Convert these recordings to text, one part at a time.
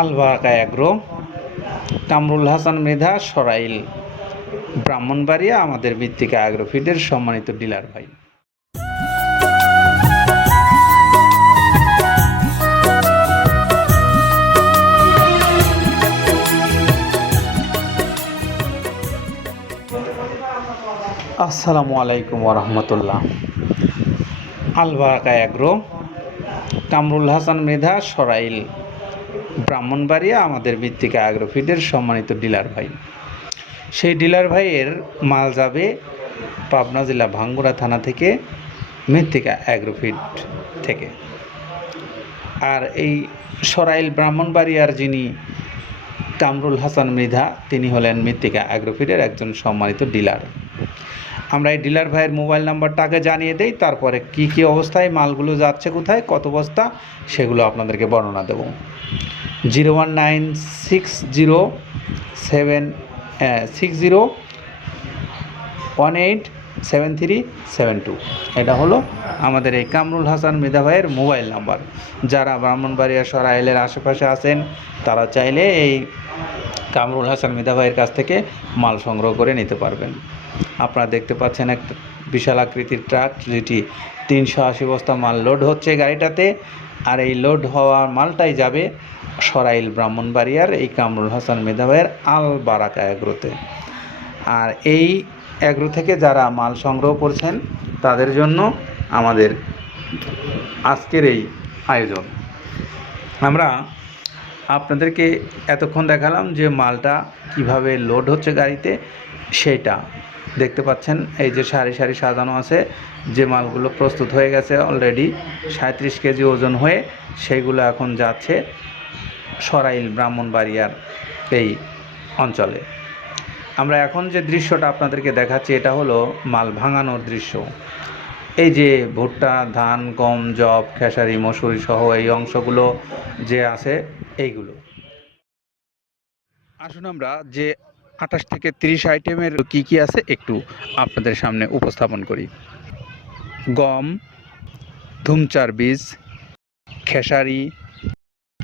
Albaraka agro Kamrul Hasan Mridha, Sarail Brahmanbaria, আমাদের ভিত্তিকা agro ফিডের সম্মানিত ডিলার ভাই। আসসালামু আলাইকুম ওরহমতুল্লাহ আলবারাকা অ্যাগ্রো কামরুল হাসান মৃধা, সরাইল ব্রাহ্মণবাড়িয়া আমাদের ভিত্তিকা অ্যাগ্রো ফিডের সম্মানিত ডিলার ভাই। সেই ডিলার ভাইয়ের মাল যাবে পাবনা জেলা ভাঙ্গুড়া থানা থেকে মৃত্তিকা অ্যাগ্রোফিড থেকে। আর এই সরাইল ব্রাহ্মণবাড়িয়ার যিনি কামরুল হাসান মৃধা, তিনি হলেন মৃত্তিকা অ্যাগ্রোফিডের একজন সম্মানিত ডিলার আমরা এই ডিলার ভাইয়ের মোবাইল নাম্বারটাকে জানিয়ে দেই, তারপরে কি কি অবস্থায় মালগুলো যাচ্ছে কোথায়, কত বস্তা, সেগুলো আপনাদেরকে বর্ণনা দেব। Zero one nine six zero seven six zero one eight seven three seven two এটা হলো আমাদের এই কামরুল হাসান মৃধা ভাইয়ের মোবাইল নাম্বার। যারা ব্রাহ্মণবাড়িয়া সরাইলের আশেপাশে আছেন, তারা চাইলে এই কামরুল হাসান মৃধা ভাইয়ের কাছ থেকে মাল সংগ্রহ করে নিতে পারবেন। আপনারা দেখতে পাচ্ছেন একটা বিশাল আকৃতির ট্রাক, যেটি তিনশো আশি বস্তা মাল লোড হচ্ছে গাড়িটাতে। আর এই লোড হওয়া মালটাই যাবে সরাইল ব্রাহ্মণবাড়িয়ার এই কামরুল হাসান মৃধা ভাইয়ের আল বারাকা অ্যাগ্রোতে আর এই অ্যাগ্রো থেকে যারা মাল সংগ্রহ করছেন, তাদের জন্য আমাদের আজকের এই আয়োজন। আমরা আপনাদেরকে এতক্ষণ দেখালাম যে মালটা কীভাবে লোড হচ্ছে গাড়িতে, সেটা দেখতে পাচ্ছেন। এই যে সারি সারি সাজানো আছে, যে মালগুলো প্রস্তুত হয়ে গেছে অলরেডি সাঁত্রিশ কেজি ওজন হয়ে সেইগুলো এখন যাচ্ছে। সরাইল, ব্রাহ্মণবাড়িয়ার এই অঞ্চলে। আমরা এখন যে দৃশ্যটা আপনাদেরকে দেখাচ্ছি, এটা হলো মাল ভাঙানোর দৃশ্য। এই যে ভুট্টা, ধান, গম জব খেসারি, মসুরি সহ এই অংশগুলো যে আছে, এইগুলো। আসুন আমরা যে আঠাশ থেকে তিরিশ আইটেমের কি কি আছে একটু আপনাদের সামনে উপস্থাপন করি। গম, ধুমচার বীজ, খেসারি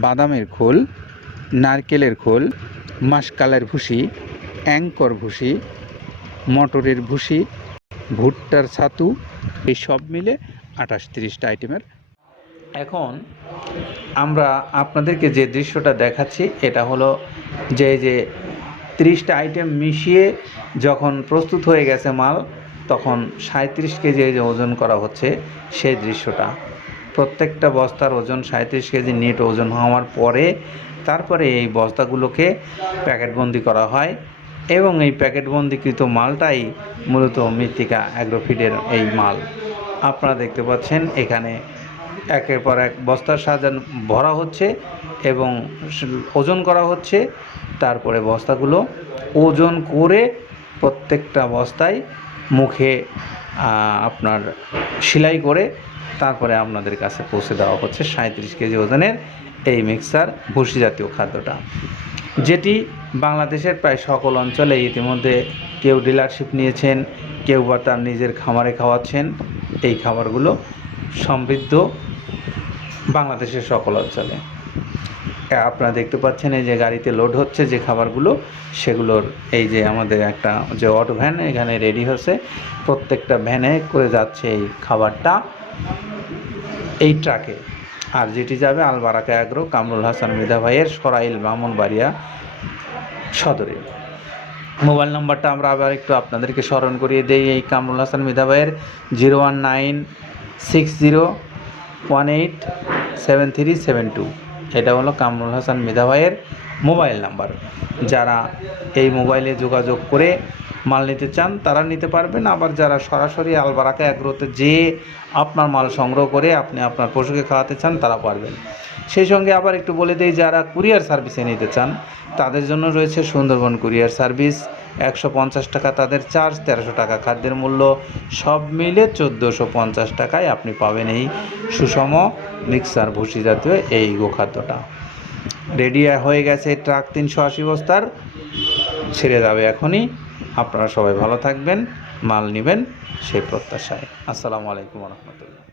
বাদামের খোল, নারকেলের খোল মাসকালের ভুসি, অ্যাঙ্কর ভুসি, মটরের ভুসি, ভুট্টার ছাতু, এই সব মিলে আঠাশ তিরিশটা আইটেমের। এখন আমরা আপনাদেরকে যে দৃশ্যটা দেখাচ্ছি, এটা হলো যে যে তিরিশটা আইটেম মিশিয়ে যখন প্রস্তুত হয়ে গেছে মাল, তখন সাঁত্রিশ কেজি যে ওজন করা হচ্ছে সেই দৃশ্যটা। প্রত্যেকটা বস্তার ওজন সাঁত্রিশ কেজি নেট ওজন হওয়ার পরে তারপরে এই বস্তাগুলোকে প্যাকেটবন্দি করা হয় এবং এই প্যাকেটবন্দিকৃত মালটাই মূলত মৃত্তিকা অ্যাগ্রোফিডের এই মাল। আপনারা দেখতে পাচ্ছেন এখানে একের পর এক বস্তার সাজান ভরা হচ্ছে এবং ওজন করা হচ্ছে। তারপরে বস্তাগুলো ওজন করে প্রত্যেকটা বস্তায় মুখে আপনার সেলাই করে তারপরে আপনাদের কাছে পৌঁছে দেওয়া হচ্ছে সাঁত্রিশ কেজি ওজনের এই মিক্সার ভুসি জাতীয় খাদ্যটা, যেটি বাংলাদেশের প্রায় সকল অঞ্চলে ইতিমধ্যে কেউ ডিলারশিপ নিয়েছেন, কেউ বা তার নিজের খামারে খাওয়াচ্ছেন। এই খাবারগুলো সমৃদ্ধ বাংলাদেশের সকল অঞ্চলে। আপনারা দেখতে পাচ্ছেন এই যে গাড়িতে লোড হচ্ছে যে খাবারগুলো, সেগুলোর এই যে আমাদের একটা যে অটো ভ্যান এখানে রেডি হচ্ছে প্রত্যেকটা ভ্যানে করে যাচ্ছে এই খাবারটা। এই ট্রাকে। আর যেটি যাবে আলবারাকা আগ্রো কামরুল হাসান মৃধা ভাইয়ের সরাইল ব্রাহ্মণবাড়িয়া সদরে। মোবাইল নাম্বারটা আমরা আবার একটু আপনাদেরকে স্মরণ করিয়ে দেই। এই কামরুল হাসান মৃধা ভাইয়ের zero one nine six zero one eight seven three seven two. এটা হলো কামরুল হাসান মৃধা ভাইয়ের মোবাইল নাম্বার। যারা এই মোবাইলে যোগাযোগ করে মাল নিতে চান, তারা নিতে পারবেন। আবার যারা সরাসরি আলবারাকা অ্যাগ্রোতে যে আপনার মাল সংগ্রহ করে আপনি আপনার পশুকে খাওয়াতে চান, তারা পারবেন। সেই সঙ্গে আবার একটু বলে দিই, যারা কুরিয়ার সার্ভিসে নিতে চান, তাদের জন্য রয়েছে সুন্দরবন কুরিয়ার সার্ভিস। একশো পঞ্চাশ টাকা তাদের চার্জ, তেরোশো টাকা খাদ্যের মূল্য, সব মিলে চোদ্দোশো পঞ্চাশ টাকায় আপনি পাবেন এই সুষম মিক্সার ভুসি জাতীয় এই গোখাদ্যটা। রেডি হয়ে গেছে, ট্রাক তিনশো আশি বস্তার, ছেড়ে যাবে এখনই। আপনারা সবাই ভালো থাকবেন মাল নেবেন সেই প্রত্যাশায়। আসসালামু আলাইকুম রহমতুল্লাহ।